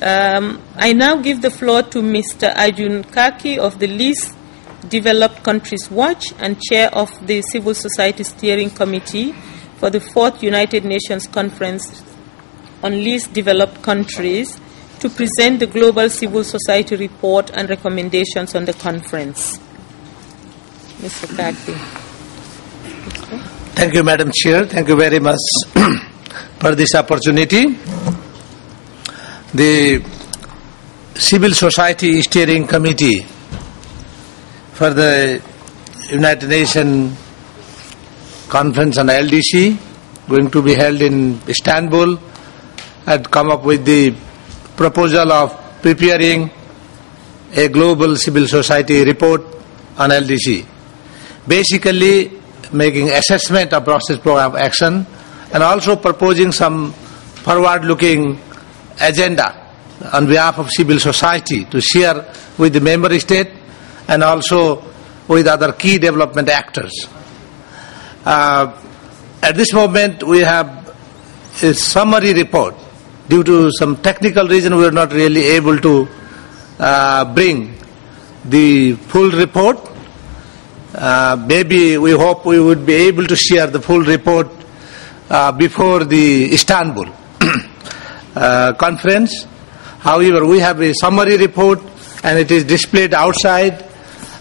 I now give the floor to Mr. Arjun Karki of the Least Developed Countries Watch and Chair of the Civil Society Steering Committee for the 4th United Nations Conference on Least Developed Countries to present the Global Civil Society Report and recommendations on the conference. Mr. Karki. Thank you, Madam Chair. Thank you very much for this opportunity. The Civil Society Steering Committee for the United Nations Conference on LDC, going to be held in Istanbul, had come up with the proposal of preparing a global civil society report on LDC. Basically, making assessment of process program action and also proposing some forward-looking agenda on behalf of civil society to share with the member state and also with other key development actors. At this moment, we have a summary report. Due to some technical reason, we are not really able to bring the full report. Maybe we hope we would be able to share the full report before the Istanbul conference. However, we have a summary report and it is displayed outside.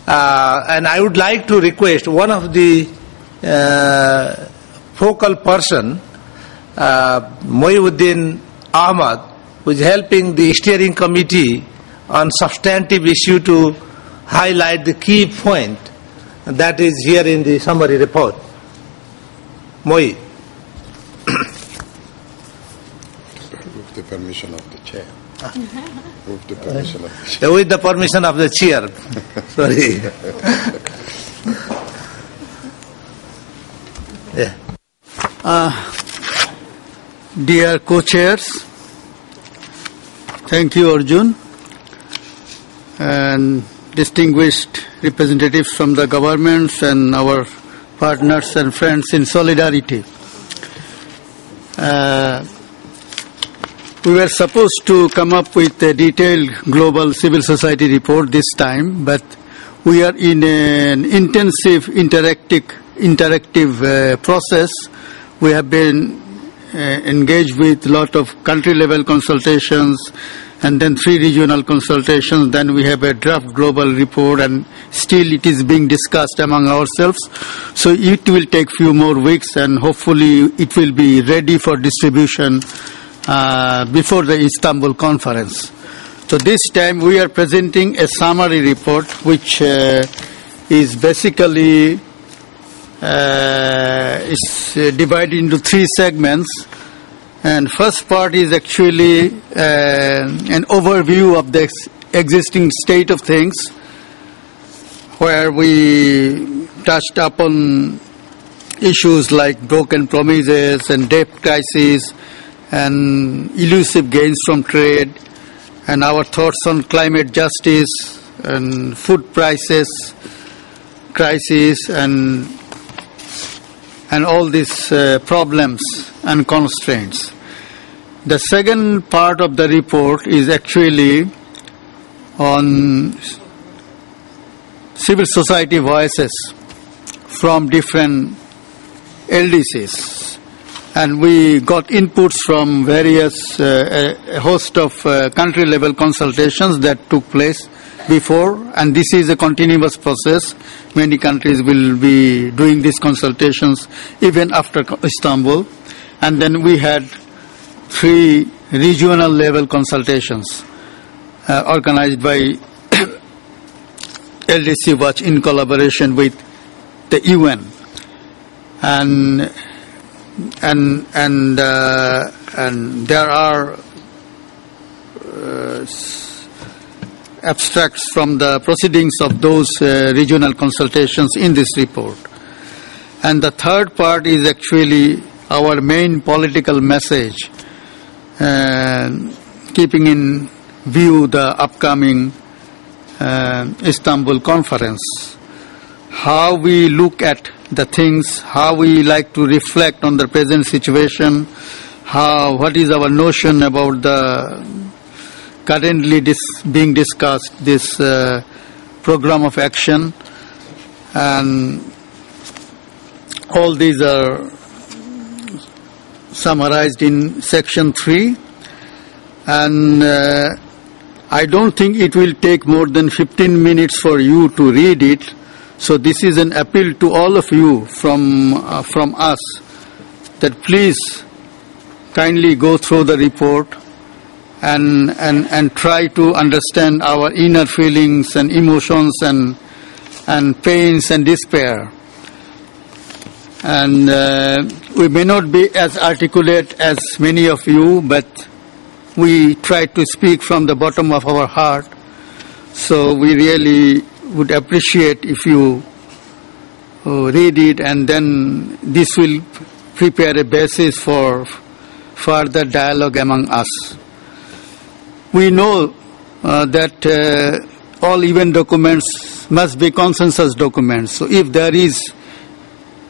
And I would like to request one of the focal person, Mohiuddin Ahmad, who is helping the steering committee on substantive issue to highlight the key point that is here in the summary report. Moi. With the permission of the chair. With the permission of the chair. With the permission of the chair. Sorry. Yeah. Dear co-chairs, thank you, Arjun, and distinguished representatives from the governments and our partners and friends in solidarity. We were supposed to come up with a detailed global civil society report this time, but we are in an intensive interactive process. We have been engaged with a lot of country-level consultations and then 3 regional consultations. Then we have a draft global report, and still it is being discussed among ourselves. So it will take few more weeks, and hopefully it will be ready for distribution before the Istanbul conference. So this time we are presenting a summary report which is basically is divided into 3 segments. And first part is actually an overview of the existing state of things, where we touched upon issues like broken promises and debt crisis and elusive gains from trade, and our thoughts on climate justice and food prices crisis and all these problems and constraints. The second part of the report is actually on civil society voices from different LDCs. And we got inputs from various, a host of country-level consultations that took place before, and this is a continuous process. Many countries will be doing these consultations even after Istanbul. And then we had 3 regional level consultations organized by LDC Watch in collaboration with the UN. And there are abstracts from the proceedings of those regional consultations in this report. And the third part is actually our main political message, keeping in view the upcoming Istanbul conference. How we look at the things, how we like to reflect on the present situation, what is our notion about the currently being discussed, this program of action, and all these are summarized in section 3, and I don't think it will take more than 15 minutes for you to read it. So this is an appeal to all of you from us, that please kindly go through the report and try to understand our inner feelings and emotions and pains and despair. And we may not be as articulate as many of you, but we try to speak from the bottom of our heart. So we really would appreciate if you read it, and then this will prepare a basis for further dialogue among us. We know that all event documents must be consensus documents. So if there is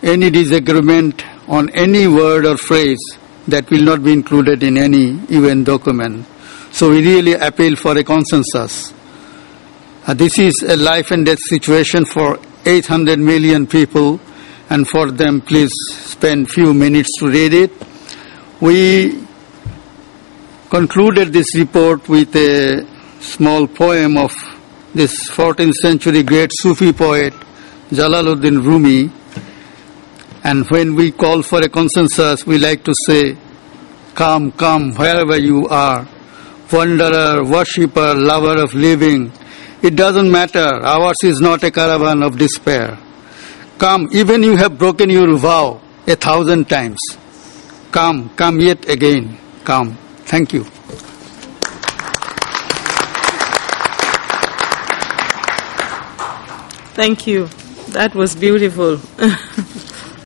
any disagreement on any word or phrase, that will not be included in any event document. So we really appeal for a consensus. This is a life and death situation for 800 million people, and for them, please spend few minutes to read it. We concluded this report with a small poem of this 14th century great Sufi poet, Jalaluddin Rumi. And when we call for a consensus, we like to say, come, come, wherever you are, wanderer, worshipper, lover of living. It doesn't matter, ours is not a caravan of despair. Come, even you have broken your vow 1,000 times. Come, come yet again, come. Thank you. Thank you. That was beautiful.